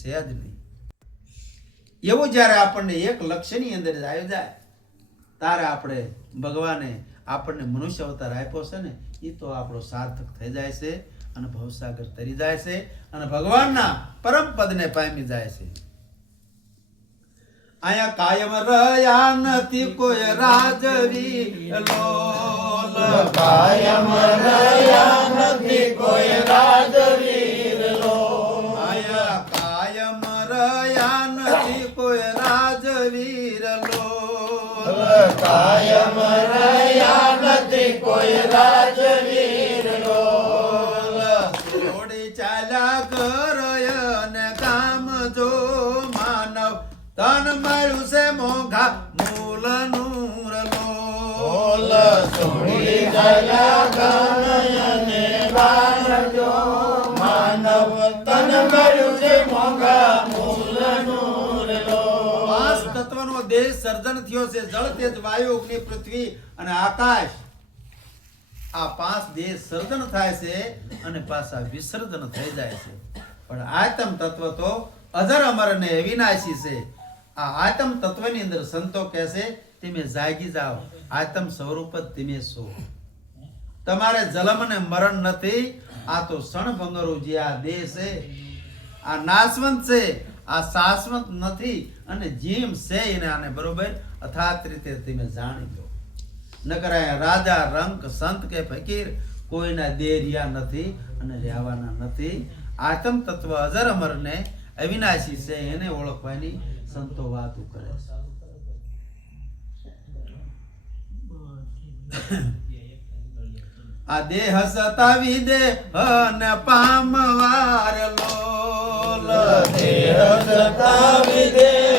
છે જ નહીં. એવું જ્યારે આપણને એક લક્ષ્યની અંદર આવી જાય ત્યારે આપણે ભગવાને આપણને મનુષ્ય અવતાર આપ્યો છે ને એ તો આપણો સાર્થક થઈ જાય છે અને ભવસાગર તરી જાય છે અને ભગવાનના પરમ પદને પામી જાય છે. આયા કાયમ રહ્યા નથી કોઈ રાજવી લોલ, કાયમ રહ્યા નથી કોઈ રાજવીર લોલ, આયા કાયમ રહ્યા નથી કોઈ રાજવીર લોલ, કાયમ રહ્યા નથી કોઈ રાજવીર લોલ, છોડી ચાલ્યા ઘર અને ગામ જો માનવ તન મળ્યું છે મોઘા મૂલ નૂર લોલ, છોડી ચાલ્યા ગણયને બાળજો માનવ તન મળ્યું છે મોંઘા મૂલ નૂર લોલ. પાંચ તત્વનો દેહ સર્જન થયો છે. જળ, તેજ, વાયુ, અગ્નિ, પૃથ્વી અને આકાશ. આ પાંચ દેહ સર્જન થાય છે અને પાછા વિસર્જન થઈ જાય છે. પણ આત્મ તત્વ તો અજર અમર અને અવિનાશી છે. આ આત્મ તત્વની અંદર સંતો કહે છે તમે જાગી જાઓ, આત્મ સ્વરૂપ જ તમે છો. તમારે જન્મ ને મરણ નથી. આ તો ક્ષણભંગરું જે આ દેહ છે આ નાશવંત છે, આ શાશ્વત નથી. અને જેમ છે એને આને બરોબર અથાત રીતે તમે જાણી લો. ન કરાય રાજા, રંક, સંત કે ફકીર કોઈના દેહ રહ્યા નથી અને રહેવાના નથી. આત્મ તત્વ અજર અમર ને અવિનાશી છે એને ઓળખવાની સંતો વાતો કરે છે. આ દેહ સતાવી દે અને પામવાર લોલ, દેહ સતા